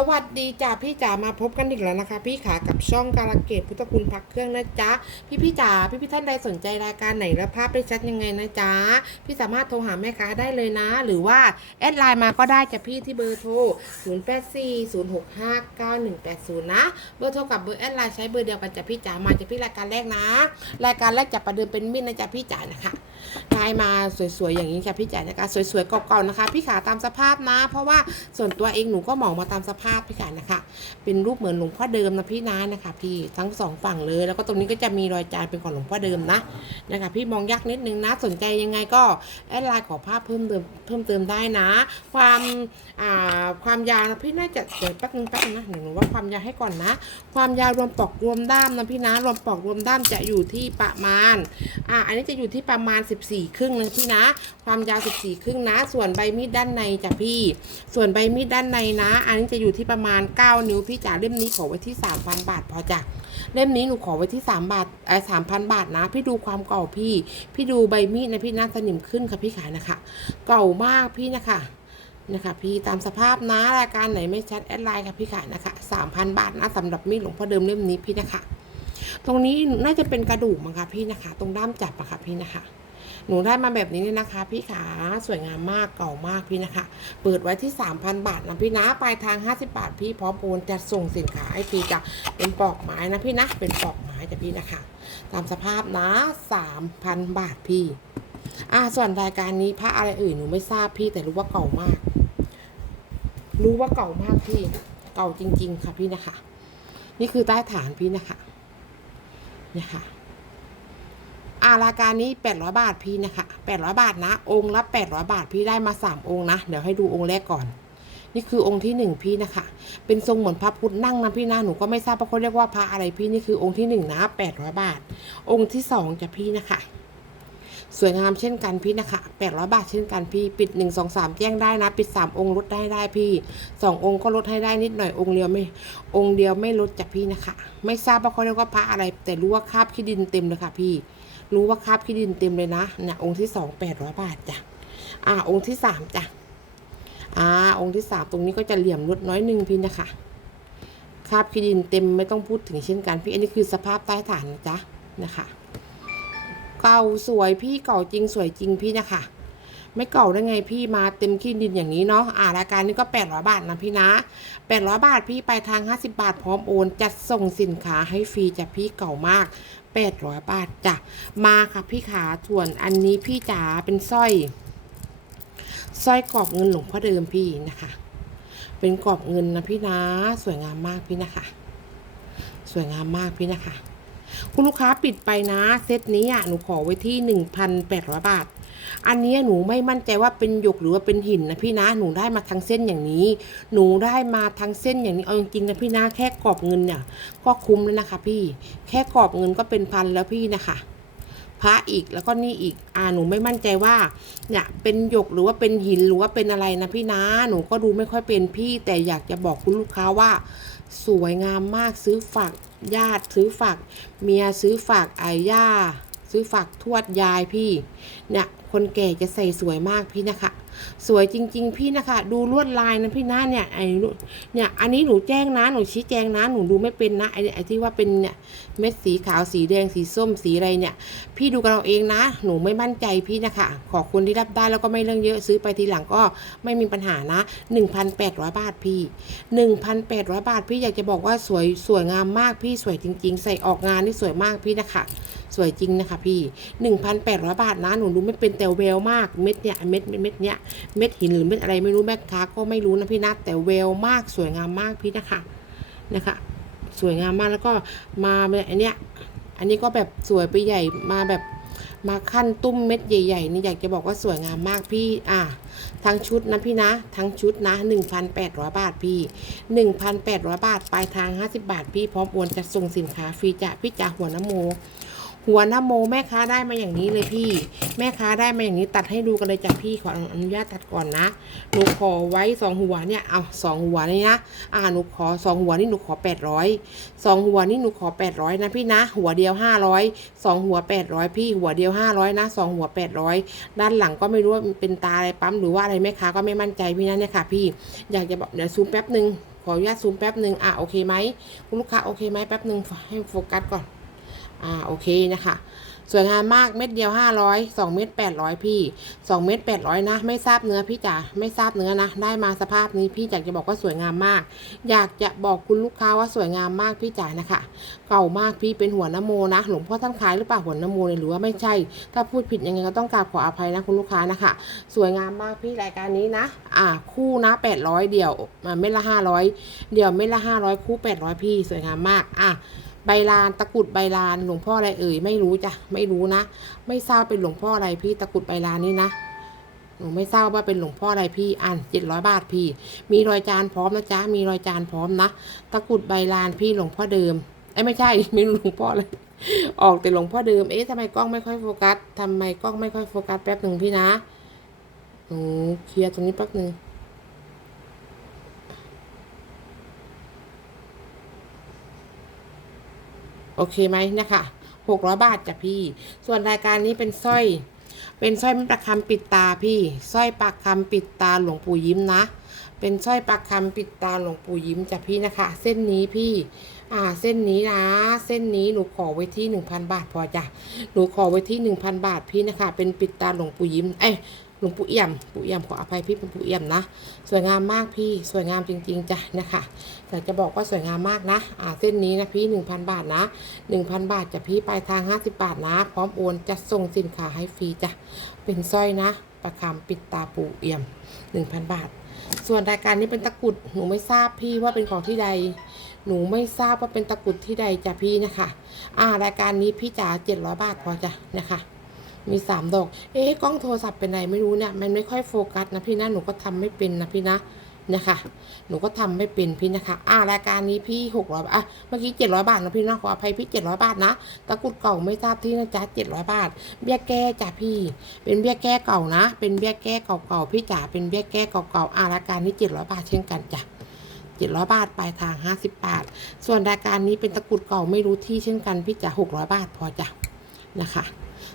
สวัสดีจ้าพี่จ๋ามาพบกันอีกแล้วนะคะ พี่ขากับช่องการะเกดพุทธคุณพักเครื่องนะจ๊ะพี่พี่จ๋าพี่พี่ท่านใดสนใจรายการไหนและภาพได้ชัดยังไงนะจ๊ะพี่สามารถโทรหาแม่ค้าได้เลยนะ หรือว่าแอดไลน์มาก็ได้จ้ะพี่ที่เบอร์โทร 0 8 4 0 6 5 9 1 8 0 นะ เบอร์โทรกับเบอร์แอดไลน์ใช้เบอร์เดียวกันจ้ะพี่จ๋ามาจ้ะพี่รายการแรกนะ รายการแรกจะประเดิมเป็นมิตรนะจ๊ะพี่จ๋านะคะทายมาสวยๆอย่างนี้ค่ะพี่จ๋านะคะสวยๆเก่าๆนะคะ พี่ขาตามสภาพนะ เพราะว่าส่วนตัวเองหนูก็มองมาตามสภาพพี่ขานะคะ เป็นรูปเหมือนหลวงพ่อเดิมนะพี่นะนะคะ พี่ทั้งสองฝั่งเลย แล้วก็ตรงนี้ก็จะมีรอยจานเป็นของหลวงพ่อเดิมนะนะคะ พี่มองยากนิดนึงนะสนใจยังไงก็แอดไลน์ขอภาพเพิ่มเติมเพิ่มเติมได้นะ ความอ่าความยาวนะพี่น่าจะเดี๋ยวแป๊บนึงแป๊บนึงนะหนูว่าความยาวให้ก่อนนะ ความยาวรวมปอกรวมด้ามนะพี่นะรวมปอกรวมด้ามจะอยู่ที่ประมาณอ่าอันนี้จะอยู่ที่ประมาณ 14 ครึ่งนะพี่นะ ความยาว 14 ครึ่งนะ ส่วนใบมีดด้านในจ้ะพี่ ส่วนใบมีดด้านในนะ อันนี้จะอยู่ที่ประมาณ 9 นิ้วพี่จ๋าเล่มนี้ขอไว้ที่ 3,000 บาทพอจ้ะเล่มนี้หนูขอไว้ที่ 3 บาทไอ้สามพันบาทนะ พี่ดูความเก่าพี่ พี่ดูใบมีดนะพี่น้าสนิมขึ้นค่ะพี่ขายนะคะ เก่ามากพี่นะคะนะคะพี่ตามสภาพนะรายการไหนไม่ชัดแอดไลน์ค่ะพี่ขายนะคะ3,000 บาทนะสำหรับมีดหลวงพ่อเดิมเล่มนี้พี่นะคะ ตรงนี้น่าจะเป็นกระดูกมั้งคะพี่นะคะ ตรงด้ามจับอะค่ะพี่นะคะ หนูได้มาแบบนี้เนี่ยนะคะ พี่ขาสวยงามมากเก่ามากพี่นะคะ เปิดไว้ที่ 3,000 บาทนะพี่นะปลายทาง 50 บาท พี่พร้อมโอนจะส่งสินค้าให้ฟรีจ้ะเป็นปอกไม้นะพี่นะเป็นปอกไม้จ้ะพี่นะคะ ตามสภาพนะ3,000 บาทพี่อ่าส่วนรายการนี้พระอะไรเอ่ยหนูไม่ทราบพี่แต่รู้ว่าเก่ามาก รู้ว่าเก่ามากพี่ เก่าจริง ๆ ค่ะพี่นะคะ นี่คือใต้ฐานพี่นะคะเนี่ยค่ะ อ่ารายการนี้ 800 บาทพี่นะคะ 800 บาทนะ องค์ละ 800 บาทพี่ได้มา 3 องค์นะ เดี๋ยวให้ดูองค์แรกก่อน นี่คือองค์ที่ 1 พี่นะคะ เป็นทรงเหมือนพระพุทธนั่งนะพี่นะ หนูก็ไม่ทราบว่าเขาเรียกว่าพระอะไรพี่ นี่คือองค์ที่ 1 นะ 800 บาท องค์ที่2จะพี่นะคะ สวยงามเช่นกันพี่นะคะ 800 บาทเช่นกันพี่ ปิด 1 2 3 แจ้งได้นะ ปิด 3 องค์ลดได้ได้พี่ 2 องค์ก็ลดให้ได้นิดหน่อย องค์เดียวไม่ องค์เดียวไม่ลดจากพี่นะคะ ไม่ทราบว่าเขาเรียกว่าพระอะไร แต่รู้ว่าคาบขี้ดินเต็มเลยค่ะพี่ รู้ว่าคาบขี้ดินเต็มเลยนะเนี่ยองค์ที่สองแปดร้อยบาทจ้ะอ่าองค์ที่สามจ้ะอ่าองค์ที่สามตรงนี้ก็จะเหลี่ยมลดน้อยหนึ่งพี่นะคะคาบขี้ดินเต็มไม่ต้องพูดถึงเช่นกันพี่อันนี้คือสภาพใต้ฐานนะจ๊ะนะคะเก่าสวยพี่เก่าจริงสวยจริงพี่นะคะไม่เก่าได้ไงพี่มาเต็มขี้ดินอย่างนี้เนาะอ่ารายการนี้ก็800บาทนะพี่นะ800บาทพี่ไปทาง50บาทพร้อมโอน จัดส่งสินค้าให้ฟรีจ้ะพี่เก่ามาก 800 บาทจ้ะ มาค่ะพี่ขาส่วนอันนี้พี่จ๋าเป็นสร้อยสร้อยกรอบเงินหลวงพ่อเดิมพี่นะคะ เป็นกรอบเงินนะพี่นะ สวยงามมากพี่นะคะ สวยงามมากพี่นะคะ คุณลูกค้าปิดไปนะ เซตนี้อะหนูขอไว้ที่ 1,800 บาท อันนี้หนูไม่มั่นใจว่าเป็นหยกหรือว่าเป็นหินนะพี่นะ หนูได้มาทั้งเส้นอย่างนี้ หนูได้มาทั้งเส้นอย่างนี้เอาจริงๆนะพี่นะแค่กรอบเงินเนี่ยก็คุ้มแล้วนะคะ พี่แค่กรอบเงินก็เป็นพันแล้วพี่นะคะพระอีกแล้วก็นี่อีก อ่าหนูไม่มั่นใจว่า เนี่ยเป็นหยกหรือว่าเป็นหินหรือว่าเป็นอะไรนะพี่นะ หนูก็ดูไม่ค่อยเป็นพี่ แต่อยากจะบอกคุณลูกค้าว่า สวยงามมากซื้อฝากญาติซื้อฝากเมียซื้อฝากไอ้ย่าซื้อฝากทวดยายพี่ เนี่ย คนแก่จะใส่สวยมากพี่นะคะ สวยจริง ๆ พี่นะคะ ดูลวดลายนะพี่นะเนี่ยไอ้เนี่ยอันนี้หนูแจ้งนะหนูชี้แจงนะหนูดูไม่เป็นนะไอ้ไอ้ที่ว่าเป็นเนี่ยเม็ดสีขาวสีแดงสีส้มสีอะไรเนี่ย พี่ดูกันเอาเองนะ หนูไม่มั่นใจพี่นะคะ ขอคนที่รับได้แล้วก็ไม่เรื่องเยอะซื้อไปทีหลังก็ไม่มีปัญหานะ 1,800 บาทพี่ 1,800 บาทพี่อยากจะบอกว่าสวยสวยงามมากพี่สวยจริง ๆ ใส่ออกงานนี่สวยมากพี่นะคะ สวยจริงนะคะพี่ 1,800 บาทนะหนูดูไม่เป็นแต่แต่เวลมากเม็ดเนี่ยเม็ดเม็ดเนี้ยเม็ดหินหรือเม็ดอะไรไม่รู้แม่ค้าก็ไม่รู้นะพี่นะแต่เวลมากสวยงามมากพี่นะคะนะคะ สวยงามมากแล้วก็มาแบบอันเนี้ยอันนี้ก็แบบสวยไปใหญ่มาแบบมาขั้นตุ้มเม็ดใหญ่ๆนี่อยากจะบอกว่าสวยงามมากพี่ อะ ทั้งชุดนะพี่นะ ทั้งชุดนะ 1,800 บาทพี่ 1,800 บาท ปลายทาง 50 บาทพี่ พร้อมโอนจะส่งสินค้าฟรีจ้ะพี่จ๋าหัวน้ำโม หัวนโมแม่ค้าได้มาอย่างนี้เลยพี่ แม่ค้าได้มาอย่างนี้ตัดให้ดูกันเลยจ้ะพี่ขออนุญาตตัดก่อนนะหนูขอไว้สองหัวเนี่ยเอาสองหัวนี่นะอ่าหนูขอสองหัวนี่หนูขอแปดร้อยสองหัวนี่หนูขอแปดร้อยนะพี่นะ หัวเดียวห้าร้อยสองหัวแปดร้อยพี่หัวเดียวห้าร้อยนะสองหัวแปดร้อยด้านหลังก็ไม่รู้ว่าเป็นตาอะไรปั๊มหรือว่าอะไรแม่ค้าก็ไม่มั่นใจพี่นะเนี่ยค่ะ พี่อยากจะบอกเดี๋ยวซูมแป๊บหนึ่งขออนุญาตซูมแป๊บหนึ่งอะโอเคไหมคุณลูกค้าโอเคไหมแป๊บหนึ่งให้โฟกัสก่อน อ่าโอเคนะคะสวยงามมากเม็ดเดียว 500 2 เม็ด800 พี่ 2 เม็ด800 นะ ไม่ทราบเนื้อพี่จ๋าไม่ทราบเนื้อนะ ได้มาสภาพนี้พี่อยากจะบอกว่าสวยงามมาก อยากจะบอกคุณลูกค้าว่าสวยงามมากพี่จ๋านะคะ เก่ามากพี่เป็นหัวนโมนะ หลวงพ่อท่านขายหรือเปล่าหัวนโมเนี่ยหรือว่าไม่ใช่ ถ้าพูดผิดยังไงก็ต้องกราบขออภัยนะคุณลูกค้านะคะ สวยงามมากพี่รายการนี้นะ อ่าคู่นะ 800 เดี่ยวอ่าเม็ดละ 500 เดี่ยวเม็ดละ 500 คู่ 800 พี่สวยงามมาก อะ ใบลานตะกุดใบลานหลวงพ่ออะไรเอ่ยไม่รู้จ้ะไม่รู้นะ ไม่ทราบเป็นหลวงพ่ออะไรพี่ตะกุดใบลานนี่นะหนูไม่ทราบว่าเป็นหลวงพ่ออะไรพี่อ่านเจ็ดร้อยบาทพี่ มีรอยจานพร้อมนะจ๊ะมีรอยจานพร้อมนะตะกุดใบลานพี่หลวงพ่อเดิมไอ้ไม่ใช่ไม่รู้หลวงพ่ออะไรออกแต่หลวงพ่อเดิมเอ๊ะทำไมกล้องไม่ค่อยโฟกัสทำไมกล้องไม่ค่อยโฟกัสแป๊บหนึ่งพี่นะหนูเคลียร์ตรงนี้แป๊บหนึ่ง โอเคไหมนะคะหกร้อยบาทจ้ะพี่ ส่วนรายการนี้เป็นสร้อย เป็นสร้อยประคำปิดตาพี่สร้อยประคำปิดตาหลวงปู่ยิ้มนะ เป็นสร้อยประคำปิดตาหลวงปู่ยิ้มจ้ะพี่นะคะ เส้นนี้พี่ อ่า เส้นนี้นะ เส้นนี้หนูขอไว้ที่หนึ่งพันบาทพอจ้ะ หนูขอไว้ที่หนึ่งพันบาทพี่นะคะ เป็นปิดตาหลวงปู่ยิ้ม เอ้ หลวงปู่เอี่ยมปู่เอี่ยมขออภัยพี่เป็นปู่เอี่ยมนะ สวยงามมากพี่สวยงามจริงๆจ้ะนะคะอยากจะบอกว่าสวยงามมากนะอ่าเส้นนี้นะพี่หนึ่งพันบาทนะหนึ่งพันบาทจะพี่ปลายทางห้าสิบบาทนะ พร้อมโอนจะส่งสินค้าให้ฟรีจ้ะเป็นสร้อยนะ ประคำปิดตาปู่เอี่ยมหนึ่งพันบาท ส่วนรายการนี้เป็นตะกรุดหนูไม่ทราบพี่ว่าเป็นของที่ใดหนูไม่ทราบว่าเป็นตะกรุดที่ใดจ้ะพี่นะคะ อ่ารายการนี้พี่จ๋าเจ็ดร้อยบาทพอจ้ะนะคะ มีสามดอก เอ๊ะกล้องโทรศัพท์เป็นไรไม่รู้เนี่ย มันไม่ค่อยโฟกัสนะพี่นะหนูก็ทำไม่เป็นนะพี่นะนะคะ หนูก็ทำไม่เป็นพี่นะคะ อ่ารายการนี้พี่หกร้อยอะ เมื่อกี้เจ็ดร้อยบาทนะพี่นะขออภัยพี่เจ็ดร้อยบาทนะ ตะกรุดเก่าไม่ทราบที่นะจ๊ะเจ็ดร้อยบาท เบี้ยแก้จ้ะพี่ เป็นเบี้ยแก้เก่านะ เป็นเบี้ยแก้เก่าๆพี่จ๋า เป็นเบี้ยแก้เก่าๆอ่ารายการนี้เจ็ดร้อยบาทเช่นกันจ้ะเจ็ดร้อยบาท ปลายทางห้าสิบบาท ส่วนรายการนี้เป็นตะกรุดเก่าไม่รู้ที่เช่นกันพี่จ๋าหกร้อยบาทพอจ้ะนะคะ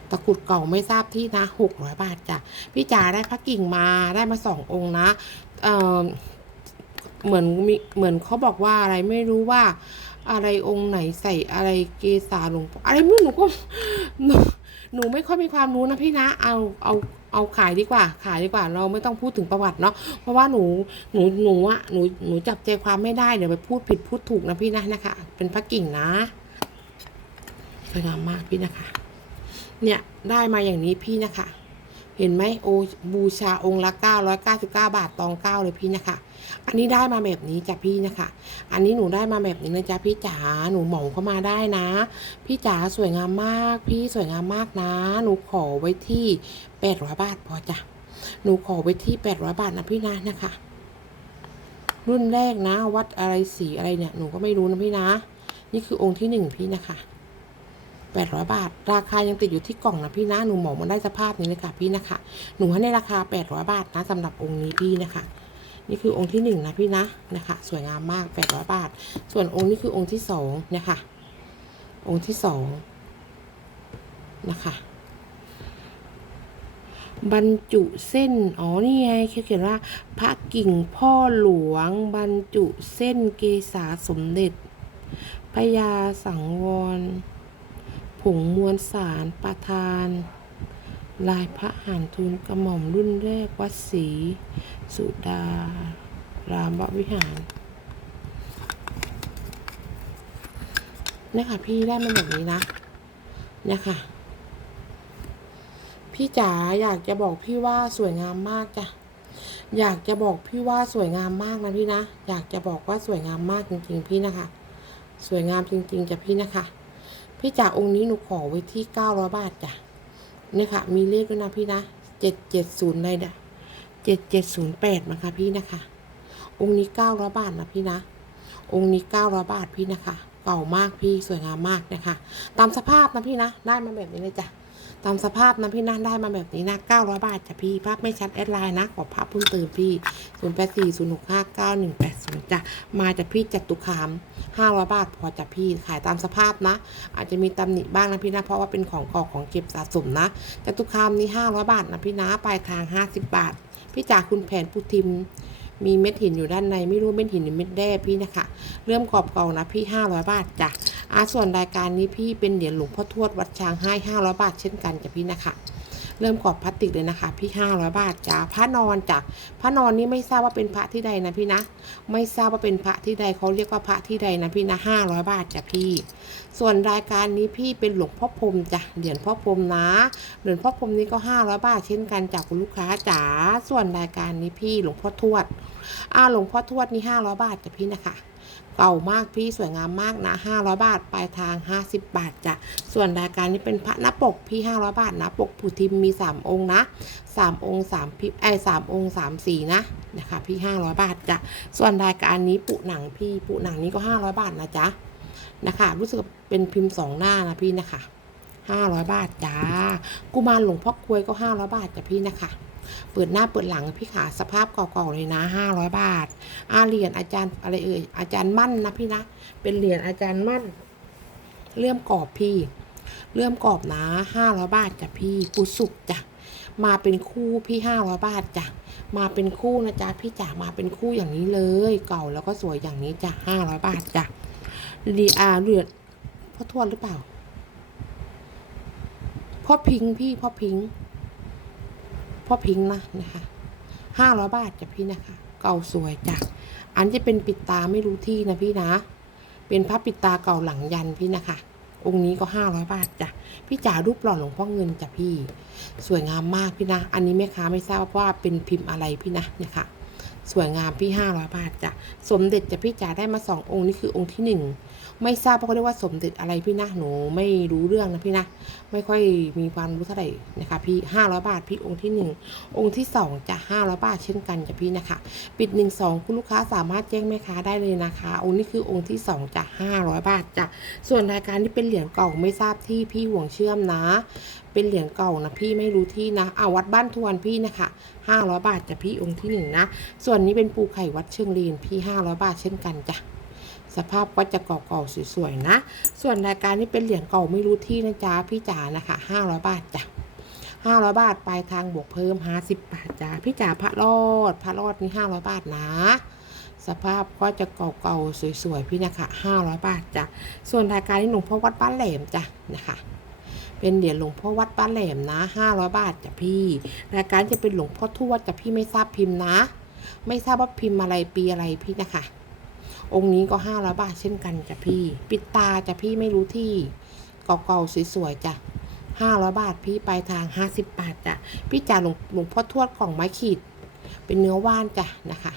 ตะกรุดเก่าไม่ทราบที่นะหกร้อยบาทจ้ะพี่จ๋าได้พระกิ่งมาได้มาสององค์นะเอ่อเหมือนมีเหมือนเขาบอกว่าอะไรไม่รู้ว่า อะไรองค์ไหนใส่อะไรเกษาหลวงอะไรไม่รู้หนูก็หนูหนูไม่ค่อยมีความรู้นะพี่นะ เอาเอาเอาขายดีกว่า ขายดีกว่า เราไม่ต้องพูดถึงประวัติเนาะ เพราะว่าหนู หนู หนูอะหนู หนูจับใจความไม่ได้ เดี๋ยวไปพูดผิดพูดถูกนะพี่นะนะคะ เป็นพระกิ่งนะสวยงามมากพี่นะคะ เนี่ยได้มาอย่างนี้พี่นะคะ เห็นไหมโอบูชาองค์ละ999 บาทตองเก้าเลยพี่นะคะ อันนี้ได้มาแบบนี้จ้ะพี่นะคะ อันนี้หนูได้มาแบบนี้นะจ๊ะพี่จ๋าหนูหมาเข้ามาได้นะ พี่จ๋าสวยงามมาก พี่สวยงามมากนะ หนูขอไว้ที่800บาทพอจ้ะหนูขอไว้ที่800บาทนะพี่นะนะคะ รุ่นแรกนะ วัดอะไรสีอะไรเนี่ยหนูก็ไม่รู้นะพี่นะ นี่คือองค์ที่หนึ่งพี่นะคะ แปดร้อยบาท ราคายังติดอยู่ที่กล่องนะพี่นะหนูหมองมันได้สภาพนี้เลยค่ะพี่นะคะ หนูให้ในราคาแปดร้อยบาทนะสำหรับองค์นี้พี่นะคะ นี่คือองค์ที่หนึ่งนะพี่นะนะคะ สวยงามมากแปดร้อยบาท ส่วนองค์นี้คือองค์ที่สองนะคะองค์ที่สองนะคะบรรจุเส้น อ๋อ นี่ไงเขาเขียนว่า พระกิ่งพ่อหลวง บรรจุเส้นเกษาสมเด็จพญาสังวร ผงมวลสารประธาน ลายพระหานทูลกระหม่อมรุ่นแรกวัดศรีสุดารามวิหารเนี่ยค่ะพี่ได้มาแบบนี้นะเนี่ยค่ะพี่จ๋าอยากจะบอกพี่ว่าสวยงามมากจ้ะอยากจะบอกพี่ว่าสวยงามมากนะพี่นะ อยากจะบอกว่าสวยงามมากจริงๆพี่นะคะ สวยงามจริงๆจ้ะพี่นะคะ พี่จ๋าองค์นี้หนูขอไว้ที่เก้าร้อยบาทจ้ะเนี่ยค่ะ มีเลขด้วยนะพี่นะเจ็ดเจ็ดศูนย์เลยนะเจ็ดเจ็ดศูนย์แปดนะคะพี่นะคะ องค์นี้เก้าร้อยบาทนะพี่นะ องค์นี้เก้าร้อยบาทพี่นะคะ เก่ามากพี่สวยงามมากนะคะ ตามสภาพนะพี่นะ ได้มาแบบนี้เลยจ้ะ ตามสภาพนะพี่นะได้มาแบบนี้นะ900 บาทจ้ะพี่ภาพไม่ชัดแอดไลน์นะ ขอภาพเพิ่มเติมพี่ 0 8 4 0 6 5 9 1 8 0จ้ะมาจากพี่จัตุคาม 500 บาทพอจ้ะพี่ขายตามสภาพนะ อาจจะมีตำหนิบ้างนะพี่นะ เพราะว่าเป็นของเก่าของเก็บสะสมนะจัตุคามนี้500 บาทนะพี่นะปลายทาง 50 บาท พี่จ่าคุณแผนปุทิม มีเม็ดหินอยู่ด้านในไม่รู้เม็ดหินหรือเม็ดแร่พี่นะคะ เริ่มกรอบก่านะพี่ 500 บาทจ้ะอาส่วนรายการนี้พี่เป็นเหรียญหลวงพ่อทวดวัดช้างให้ 500 บาทเช่นกันจ้ะพี่นะคะเริ่มกรอบพลาสติกเลยนะคะ พี่500 บาทจ้าพระนอนจ้ะพระนอนนี่ไม่ทราบว่าเป็นพระที่ใดนะพี่นะ ไม่ทราบว่าเป็นพระที่ใดเขาเรียกว่าพระที่ใดนะพี่นะ500 บาทจ้ะพี่ ส่วนรายการนี้พี่เป็นหลวงพ่อพรมจ้ะเหรียญพ่อพรมนะเหรียญพ่อพรมนี้ก็ 500 บาทเช่นกันจากคุณลูกค้าจ๋าส่วนรายการนี้พี่หลวงพ่อทวด อ่าหลวงพ่อทวดนี่500บาทจ้ะพี่นะคะเก่ามากพี่สวยงามมากนะ500บาทปลายทาง50บาทจ้ะส่วนรายการนี้เป็นพระหน้าปกพี่500บาทนะปกผู้ทิมมี3องค์นะ3องค์3พิมพ์ไอสามองค์3สีนะนะคะ พี่500บาทจ้ะส่วนรายการนี้ปุหนังพี่ปุหนังนี้ก็500บาทนะจ๊ะนะคะ รู้สึกเป็นพิมพ์สองหน้านะพี่นะคะ 500 บาทจ้า กุมารหลวงพ่อกลวยก็ 500 บาทจ้ะพี่นะคะ เปิดหน้าเปิดหลังพี่ขาสภาพเก่าๆเลยนะ 500 บาท อาเหรียญอาจารย์อะไรเอ่ย อาจารย์มั่นนะพี่นะ เป็นเหรียญอาจารย์มั่น เลื่อมกรอบพี่ เลื่อมกรอบนะ500 บาทจ้ะพี่ปูสุกจ้ะ มาเป็นคู่พี่500 บาทจ้ะมาเป็นคู่นะจ๊ะพี่จ๋ามาเป็นคู่อย่างนี้เลย เก่าแล้วก็สวยอย่างนี้จ้ะ500บาทจ้ะดีอาเลือดพ่อทวดหรือเปล่า พ่อพิงค์พี่พ่อพิงค์พ่อพิงค์นะนะคะห้าร้อยบาทจ้ะพี่นะคะ เก่าสวยจ้ะอันจะเป็นปิดตาไม่รู้ที่นะพี่นะ เป็นพระปิดตาเก่าหลังยันพี่นะคะ องค์นี้ก็ห้าร้อยบาทจ้ะพี่จ๋ารูปหล่อหลวงพ่อเงินจ้ะพี่ สวยงามมากพี่นะ อันนี้แม่ค้าไม่ทราบว่าเป็นพิมพ์อะไรพี่นะเนี่ยค่ะ สวยงามพี่ห้าร้อยบาทจ้ะสมเด็จจะพี่จ๋าได้มาสององค์นี่คือองค์ที่หนึ่งไม่ทราบว่าเขาเรียกว่าสมเด็จอะไรพี่นะหนูไม่รู้เรื่องนะพี่นะไม่ค่อยมีความรู้เท่าไหร่นะคะ พี่ห้าร้อยบาทพี่องค์ที่หนึ่งองค์ที่สองจะห้าร้อยบาทเช่นกันจ้ะพี่นะคะ ปิดหนึ่งสองคุณลูกค้าสามารถแจ้งแม่ค้าได้เลยนะคะ องค์นี้คือองค์ที่สองจะห้าร้อยบาทจ้ะส่วนรายการที่เป็นเหรียญเก่าไม่ทราบที่พี่ห่วงเชื่อมนะเป็นเหรียญเก่านะพี่ไม่รู้ที่นะเอาวัดบ้านทวนพี่นะคะห้าร้อยบาทจ้ะพี่องค์ที่หนึ่งนะ ส่วนนี้เป็นปูไข่วัดเชิงรีนพี่ห้าร้อยบาทเช่นกันจ้ะสภาพก็จะเก่าๆสวยๆนะ ส่วนรายการนี้เป็นเหรียญเก่าไม่รู้ที่นะจ๊ะพี่จ๋านะคะห้าร้อยบาทจ้ะห้าร้อยบาทปลายทางบวกเพิ่มห้าสิบบาทจ้ะพี่จ๋าพระรอด พระรอดนี่ห้าร้อยบาทนะ สภาพก็จะเก่าๆสวยๆพี่นะคะห้าร้อยบาทจ้ะส่วนรายการนี้หลวงพ่อวัดบ้านแหลมจ้ะนะคะ เป็นเหรียญหลวงพ่อวัดบ้านแหลมนะห้าร้อยบาทจ้ะพี่รายการจะเป็นหลวงพ่อทวดจ้ะพี่ไม่ทราบพิมพ์นะ ไม่ทราบว่าพิมพ์อะไรปีอะไรพี่นะคะ องค์นี้ก็ห้าร้อยบาทเช่นกันจ้ะพี่ ปิดตาจ้ะพี่ไม่รู้ที่เก่าๆสวยๆจ้ะห้าร้อยบาทพี่ปลายทางห้าสิบบาทจ้ะพี่จ่าหลวงหลวงพ่อทวดกล่องไม้ขีด เป็นเนื้อว่านจ้ะนะคะ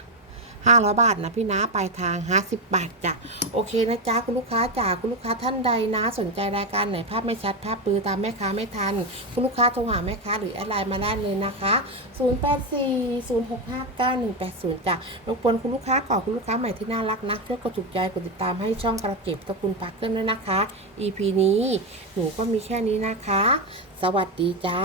ห้าร้อยบาทนะพี่นะปลายทางห้าสิบบาทจ้ะโอเคนะจ๊ะคุณลูกค้าจ๋าคุณลูกค้าท่านใดนะ สนใจรายการไหนภาพไม่ชัดภาพปือตามแม่ค้าไม่ทัน คุณลูกค้าโทรหาแม่ค้าหรือแอดไลน์มาได้เลยนะคะ 0840659180จ้ะรบกวนคุณลูกค้าก่อนคุณลูกค้าใหม่ที่น่ารักนะช่วยกดถูกใจกดติดตามให้ช่องกระเก็บตะคุณปากเกิลด้วยนะคะ EP นี้หนูก็มีแค่นี้นะคะ สวัสดีจ้า